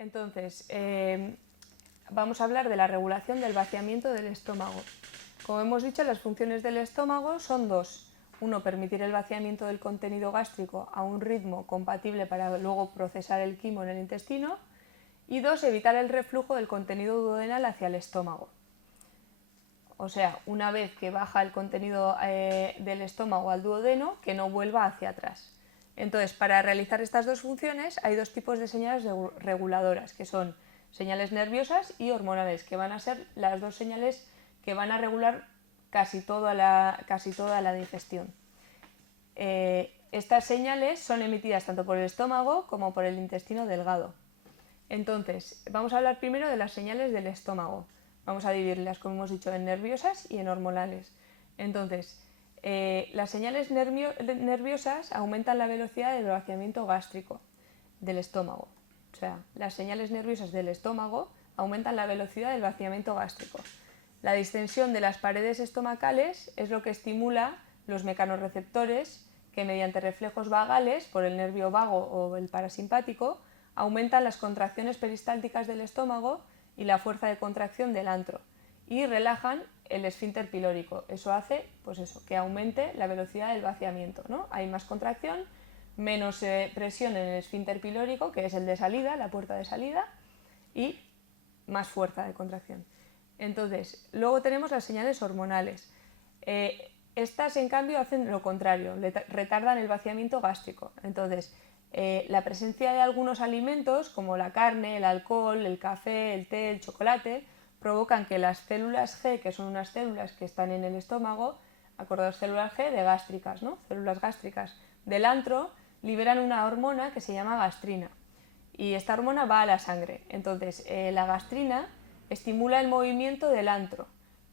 Entonces, vamos a hablar de la regulación del vaciamiento del estómago. Como hemos dicho, las funciones del estómago son dos. Uno, permitir el vaciamiento del contenido gástrico a un ritmo compatible para luego procesar el quimo en el intestino. Y dos, evitar el reflujo del contenido duodenal hacia el estómago. O sea, una vez que baja el contenido del estómago al duodeno, que no vuelva hacia atrás. Entonces, para realizar estas dos funciones hay dos tipos de señales reguladoras, que son señales nerviosas y hormonales, que van a ser las dos señales que van a regular casi toda la digestión. Estas señales son emitidas tanto por el estómago como por el intestino delgado. Entonces, vamos a hablar primero de las señales del estómago. Vamos a dividirlas, como hemos dicho, en nerviosas y en hormonales. Entonces, las señales nerviosas aumentan la velocidad del vaciamiento gástrico del estómago. O sea, las señales nerviosas del estómago aumentan la velocidad del vaciamiento gástrico. La distensión de las paredes estomacales es lo que estimula los mecanorreceptores que mediante reflejos vagales por el nervio vago o el parasimpático aumentan las contracciones peristálticas del estómago y la fuerza de contracción del antro y relajan el esfínter pilórico. Eso hace que aumente la velocidad del vaciamiento, ¿no? Hay más contracción, menos presión en el esfínter pilórico, que es el de salida, la puerta de salida, y más fuerza de contracción. Entonces, luego tenemos las señales hormonales. Estas, en cambio, hacen lo contrario, retardan el vaciamiento gástrico. Entonces, la presencia de algunos alimentos, como la carne, el alcohol, el café, el té, el chocolate, provocan que las células G, que son unas células que están en el estómago, acordaos, células G de gástricas, ¿no? Células gástricas del antro, liberan una hormona que se llama gastrina. Y esta hormona va a la sangre. Entonces, la gastrina estimula el movimiento del antro,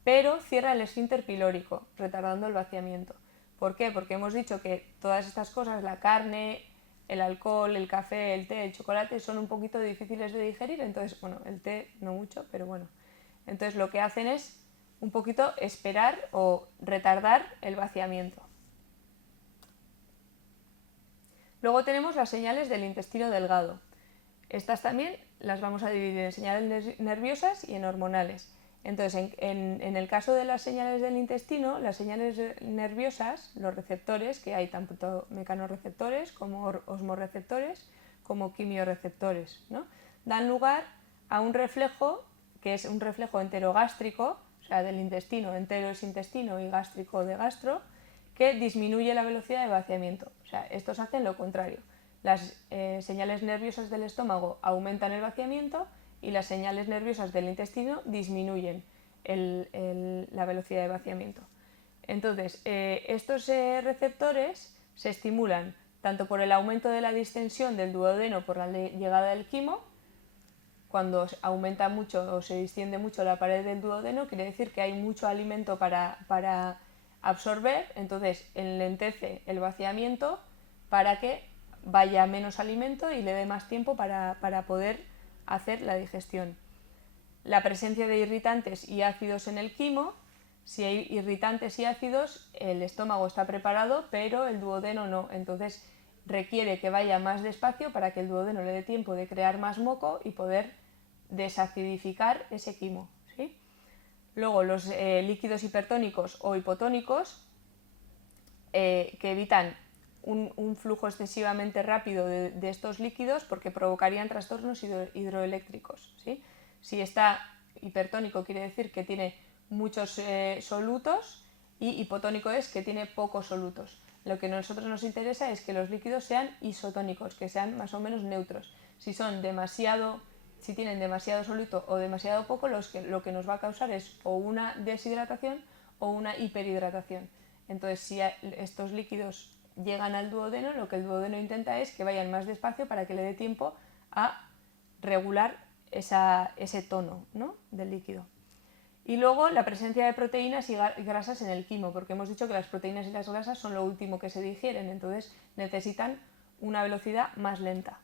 pero cierra el esfínter pilórico, retardando el vaciamiento. ¿Por qué? Porque hemos dicho que todas estas cosas, la carne, el alcohol, el café, el té, el chocolate, son un poquito difíciles de digerir, entonces, bueno, el té no mucho, pero bueno. Entonces lo que hacen es un poquito esperar o retardar el vaciamiento. Luego tenemos las señales del intestino delgado. Estas también las vamos a dividir en señales nerviosas y en hormonales. Entonces, en el caso de las señales del intestino, las señales nerviosas, los receptores, que hay tanto mecanorreceptores como osmorreceptores, como quimiorreceptores, ¿no? Dan lugar a un reflejo, que es un reflejo enterogástrico, o sea, del intestino, entero es intestino y gástrico de gastro, que disminuye la velocidad de vaciamiento. O sea, estos hacen lo contrario. Las señales nerviosas del estómago aumentan el vaciamiento y las señales nerviosas del intestino disminuyen la velocidad de vaciamiento. Entonces, estos receptores se estimulan tanto por el aumento de la distensión del duodeno por la llegada del quimo. Cuando aumenta mucho o se distiende mucho la pared del duodeno, quiere decir que hay mucho alimento para absorber, entonces enlentece el vaciamiento para que vaya menos alimento y le dé más tiempo para poder hacer la digestión. La presencia de irritantes y ácidos en el quimo, si hay irritantes y ácidos, el estómago está preparado, pero el duodeno no, entonces requiere que vaya más despacio para que el duodeno le dé tiempo de crear más moco y poder desacidificar ese quimo, ¿sí? Luego los líquidos hipertónicos o hipotónicos que evitan un flujo excesivamente rápido de estos líquidos porque provocarían trastornos hidroeléctricos, ¿sí? Si está hipertónico quiere decir que tiene muchos solutos y hipotónico es que tiene pocos solutos. Lo que a nosotros nos interesa es que los líquidos sean isotónicos, que sean más o menos neutros. Si tienen demasiado soluto o demasiado poco, lo que nos va a causar es o una deshidratación o una hiperhidratación. Entonces, si estos líquidos llegan al duodeno, lo que el duodeno intenta es que vayan más despacio para que le dé tiempo a regular ese tono, ¿no?, del líquido. Y luego la presencia de proteínas y grasas en el quimo, porque hemos dicho que las proteínas y las grasas son lo último que se digieren, entonces necesitan una velocidad más lenta.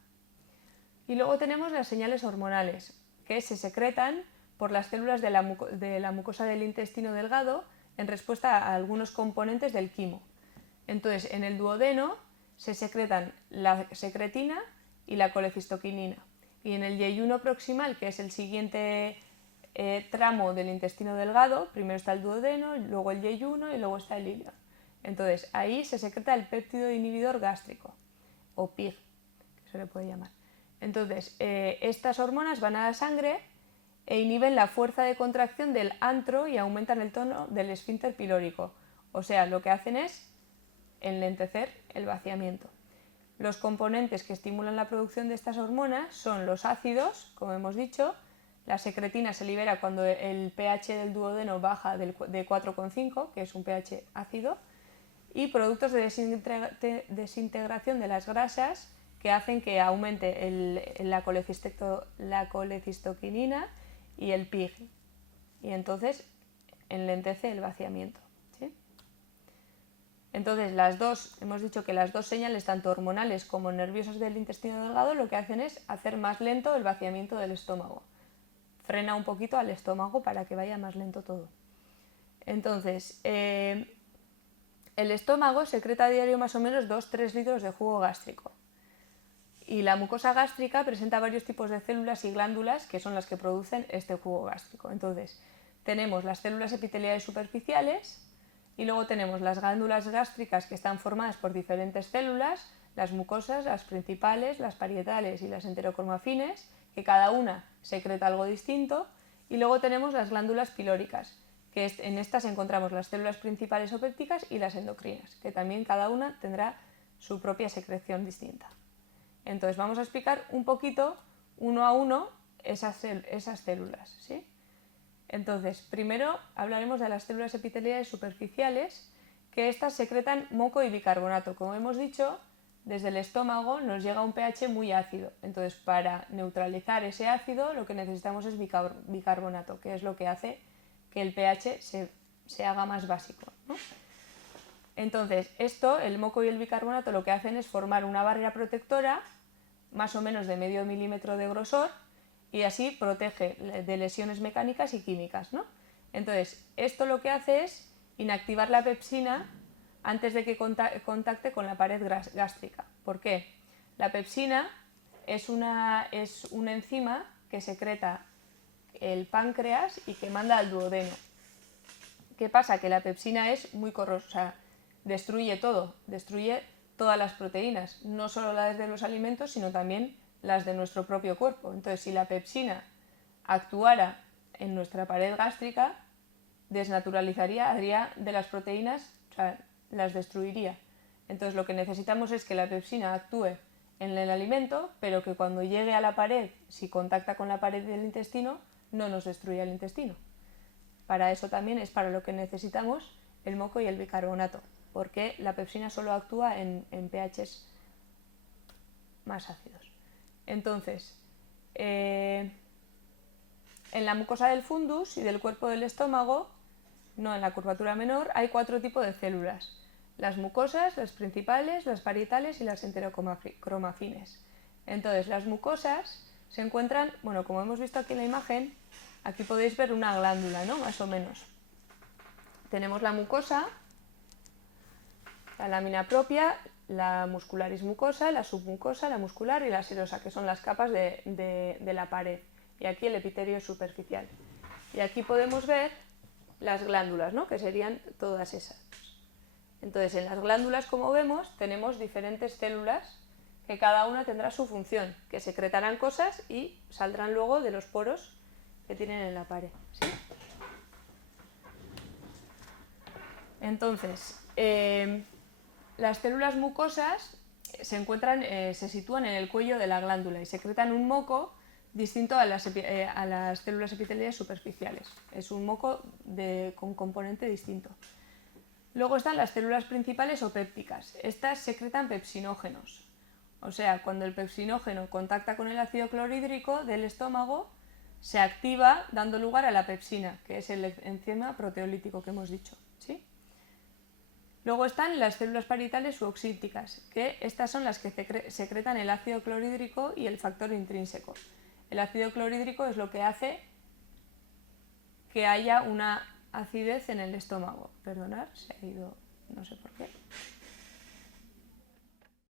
Y luego tenemos las señales hormonales, que se secretan por las células de la mucosa del intestino delgado en respuesta a algunos componentes del quimo. Entonces, en el duodeno se secretan la secretina y la colecistoquinina. Y en el yeyuno proximal, que es el siguiente tramo del intestino delgado, primero está el duodeno, luego el yeyuno y luego está el ilion. Entonces, ahí se secreta el péptido inhibidor gástrico, o PIG, que se le puede llamar. Entonces, estas hormonas van a la sangre e inhiben la fuerza de contracción del antro y aumentan el tono del esfínter pilórico. O sea, lo que hacen es enlentecer el vaciamiento. Los componentes que estimulan la producción de estas hormonas son los ácidos, como hemos dicho. La secretina se libera cuando el pH del duodeno baja de 4,5, que es un pH ácido, y productos de desintegración de las grasas que hacen que aumente la colecistoquinina y el PIG, y entonces enlentece el vaciamiento. ¿Sí? Entonces, hemos dicho que las dos señales, tanto hormonales como nerviosas del intestino delgado, lo que hacen es hacer más lento el vaciamiento del estómago. Frena un poquito al estómago para que vaya más lento todo. Entonces, el estómago secreta a diario más o menos 2-3 litros de jugo gástrico. Y la mucosa gástrica presenta varios tipos de células y glándulas que son las que producen este jugo gástrico. Entonces, tenemos las células epiteliales superficiales y luego tenemos las glándulas gástricas que están formadas por diferentes células, las mucosas, las principales, las parietales y las enterocromafines, que cada una secreta algo distinto, y luego tenemos las glándulas pilóricas, que en estas encontramos las células principales o pépticas y las endocrinas, que también cada una tendrá su propia secreción distinta. Entonces vamos a explicar un poquito, uno a uno, esas células, ¿sí? Entonces, primero hablaremos de las células epiteliales superficiales, que estas secretan moco y bicarbonato. Como hemos dicho, desde el estómago nos llega un pH muy ácido. Entonces, para neutralizar ese ácido, lo que necesitamos es bicarbonato, que es lo que hace que el pH se haga más básico, ¿no? Entonces, el moco y el bicarbonato, lo que hacen es formar una barrera protectora, más o menos de medio milímetro de grosor, y así protege de lesiones mecánicas y químicas, ¿no? Entonces, esto lo que hace es inactivar la pepsina antes de que contacte con la pared gástrica. ¿Por qué? La pepsina es una enzima que secreta el páncreas y que manda al duodeno. ¿Qué pasa? Que la pepsina es muy corrosiva, destruye todo, destruye todas las proteínas, no solo las de los alimentos, sino también las de nuestro propio cuerpo. Entonces, si la pepsina actuara en nuestra pared gástrica, desnaturalizaría, haría de las proteínas, o sea, las destruiría. Entonces, lo que necesitamos es que la pepsina actúe en el alimento, pero que cuando llegue a la pared, si contacta con la pared del intestino, no nos destruya el intestino. Para eso también es para lo que necesitamos el moco y el bicarbonato, porque la pepsina solo actúa en pHs más ácidos. Entonces, en la mucosa del fundus y del cuerpo del estómago, no en la curvatura menor, hay 4 tipos de células: las mucosas, las principales, las parietales y las enterocromafines. Entonces, las mucosas se encuentran, bueno, como hemos visto aquí en la imagen, aquí podéis ver una glándula, ¿no? Más o menos. Tenemos la mucosa, la lámina propia, la muscularis mucosa, la submucosa, la muscular y la serosa, que son las capas de la pared. Y aquí el epitelio superficial. Y aquí podemos ver las glándulas, ¿no? Que serían todas esas. Entonces, en las glándulas, como vemos, tenemos diferentes células que cada una tendrá su función, que secretarán cosas y saldrán luego de los poros que tienen en la pared, ¿sí? Entonces, las células mucosas se sitúan en el cuello de la glándula y secretan un moco distinto a las células epiteliales superficiales. Es un moco con componente distinto. Luego están las células principales o pépticas. Estas secretan pepsinógenos. O sea, cuando el pepsinógeno contacta con el ácido clorhídrico del estómago, se activa dando lugar a la pepsina, que es el enzima proteolítico que hemos dicho, ¿sí? Luego están las células parietales u oxípticas, que estas son las que secretan el ácido clorhídrico y el factor intrínseco. El ácido clorhídrico es lo que hace que haya una acidez en el estómago. Perdonad, se ha ido, no sé por qué.